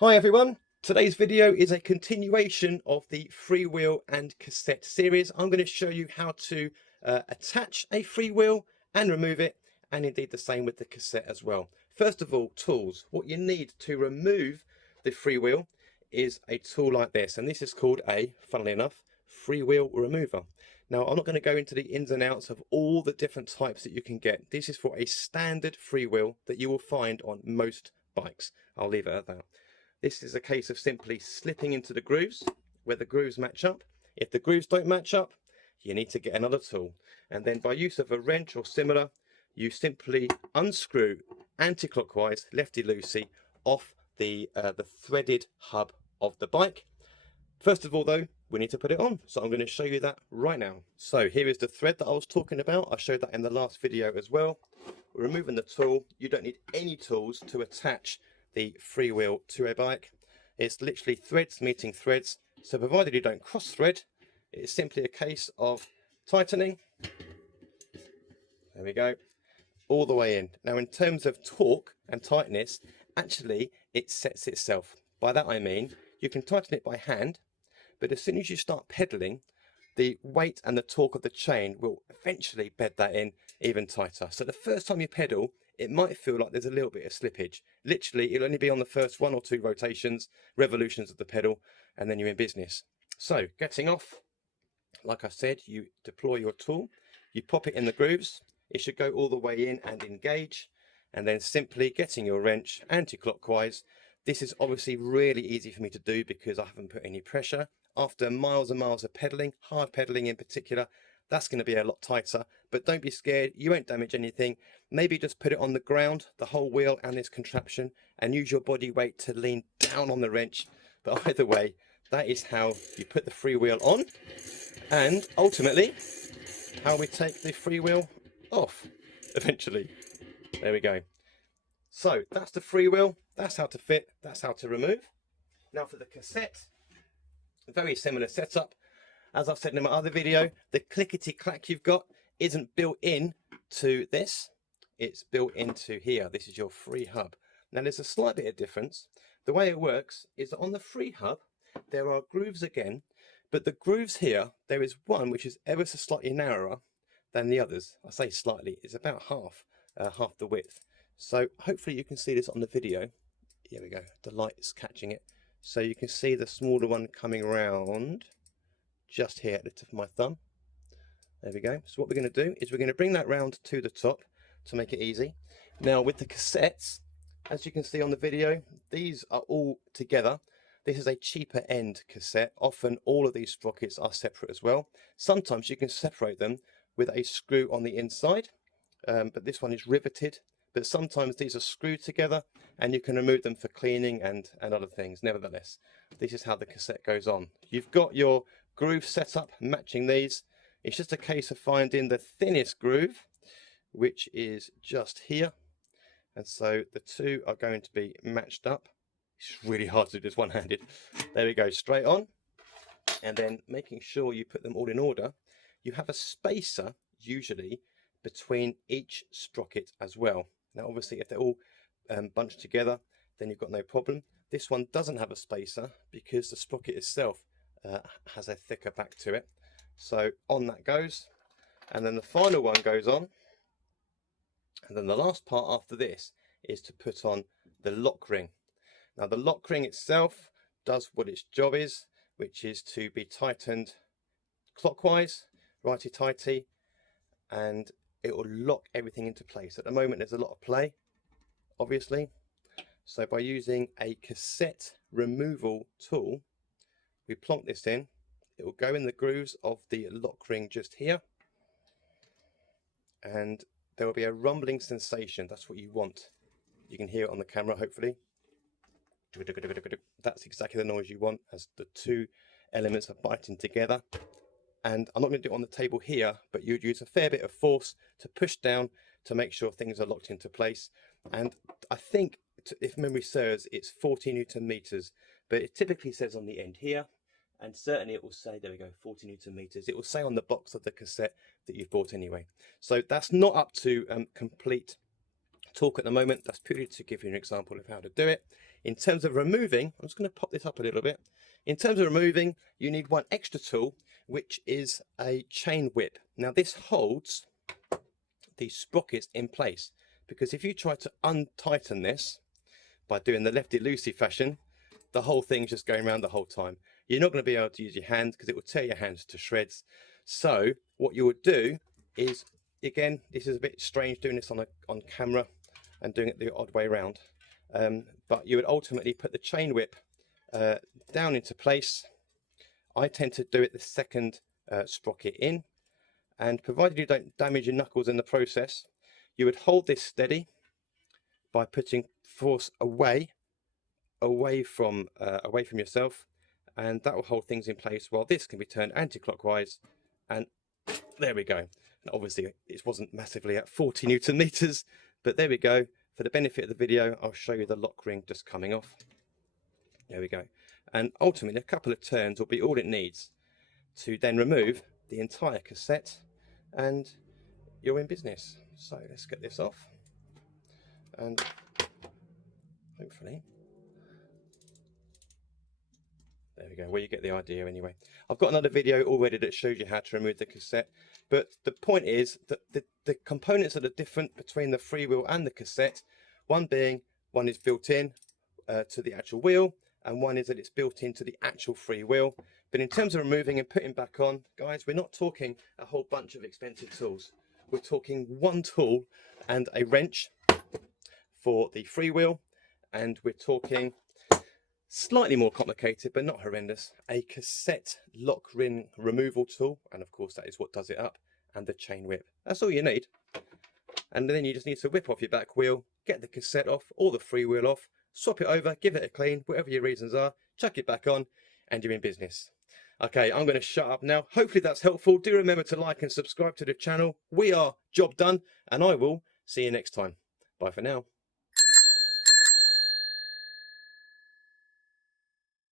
Hi everyone, today's video is a continuation of the freewheel and cassette series. I'm going to show you how to attach a freewheel and remove it, and indeed the same with the cassette as well. First of all, tools. What you need to remove the freewheel is a tool like this, and this is called funnily enough, freewheel remover. Now, I'm not going to go into the ins and outs of all the different types that you can get. This is for a standard freewheel that you will find on most bikes. I'll leave it at that. This is a case of simply slipping into the grooves where the grooves match up. If the grooves don't match up, you need to get another tool. And then by use of a wrench or similar, you simply unscrew anti-clockwise, lefty-loosey, off the threaded hub of the bike. First of all though, we need to put it on. So I'm going to show you that right now. So here is the thread that I was talking about. I showed that in the last video as well. We're removing the tool. You don't need any tools to attach the freewheel to a bike. It's literally threads meeting threads, so provided you don't cross thread, it's simply a case of tightening, there we go, all the way in. Now in terms of torque and tightness, actually it sets itself. By that I mean you can tighten it by hand, but as soon as you start pedaling, the weight and the torque of the chain will eventually bed that in even tighter. So the first time you pedal, it might feel like there's a little bit of slippage. Literally, it'll only be on the first 1 or 2 revolutions of the pedal, and then you're in business. So getting off, like I said, you deploy your tool, you pop it in the grooves, it should go all the way in and engage, and then simply getting your wrench anti-clockwise. This is obviously really easy for me to do because I haven't put any pressure. After miles and miles of pedaling, hard pedaling in particular, that's going to be a lot tighter, but don't be scared, you won't damage anything. Maybe just put it on the ground, the whole wheel and this contraption, and use your body weight to lean down on the wrench. But either way, that is how you put the freewheel on, and ultimately how we take the freewheel off eventually. There we go. So that's the freewheel, that's how to fit, that's how to remove. Now for the cassette, very similar setup. As I've said in my other video, the clickety-clack you've got isn't built in to this. It's built into here. This is your free hub. Now there's a slight bit of difference. The way it works is that on the free hub, there are grooves again, but the grooves here, there is one which is ever so slightly narrower than the others. I say slightly, it's about half the width. So hopefully you can see this on the video. Here we go, the light is catching it. So you can see the smaller one coming around just here at the tip of my thumb. There we go. So what we're going to do is we're going to bring that round to the top to make it easy. Now with the cassettes, as you can see on the video, these are all together. This is a cheaper end cassette. Often all of these sprockets are separate as well. Sometimes you can separate them with a screw on the inside, but this one is riveted. But sometimes these are screwed together and you can remove them for cleaning and other things. Nevertheless, this is how the cassette goes on. You've got your groove set up matching these. It's just a case of finding the thinnest groove, which is just here. And so the two are going to be matched up. It's really hard to do this one-handed. There we go, straight on. And then making sure you put them all in order. You have a spacer, usually, between each sprocket as well. Now, obviously, if they're all bunched together, then you've got no problem. This one doesn't have a spacer because the sprocket itself has a thicker back to it. So on that goes, and then the final one goes on, and then the last part after this is to put on the lock ring. Now the lock ring itself does what its job is, which is to be tightened clockwise, righty-tighty, and it will lock everything into place. At the moment there's a lot of play, obviously, so by using a cassette removal tool, we plonk this in, it will go in the grooves of the lock ring just here, and there will be a rumbling sensation. That's what you want. You can hear it on the camera, hopefully. That's exactly the noise you want as the two elements are biting together. And I'm not going to do it on the table here, but you'd use a fair bit of force to push down to make sure things are locked into place. And I think, if memory serves, it's 40 Newton meters, but it typically says on the end here, and certainly it will say, there we go, 40 Newton meters. It will say on the box of the cassette that you've bought anyway. So that's not up to complete talk at the moment. That's purely to give you an example of how to do it. In terms of removing, I'm just going to pop this up a little bit. In terms of removing, you need one extra tool, which is a chain whip. Now this holds these sprockets in place, because if you try to untighten this by doing the lefty-loosey fashion, the whole thing's just going around the whole time. You're not going to be able to use your hand because it will tear your hands to shreds. So what you would do is, again, this is a bit strange doing this on camera and doing it the odd way around, but you would ultimately put the chain whip down into place. I tend to do it the second sprocket in, and provided you don't damage your knuckles in the process, you would hold this steady by putting force away from yourself, and that will hold things in place while this can be turned anti-clockwise, and there we go. And obviously it wasn't massively at 40 Newton meters, but there we go. For the benefit of the video, I'll show you the lock ring just coming off. There we go. And ultimately a couple of turns will be all it needs to then remove the entire cassette, and you're in business. So let's get this off, and hopefully, there we go. Well, you get the idea anyway. I've got another video already that shows you how to remove the cassette, but the point is that the components that are different between the freewheel and the cassette, one is built in to the actual wheel, and one is that it's built into the actual freewheel. But in terms of removing and putting back on, guys, we're not talking a whole bunch of expensive tools. We're talking one tool and a wrench for the freewheel, and we're talking slightly more complicated but not horrendous, a cassette lock ring removal tool, and of course that is what does it up, and the chain whip. That's all you need. And then you just need to whip off your back wheel, get the cassette off or the freewheel off, swap it over, give it a clean, whatever your reasons are, chuck it back on, and you're in business. Okay, I'm going to shut up now. Hopefully that's helpful. Do remember to like and subscribe to the channel. We are Job Done, and I will see you next time. Bye for now.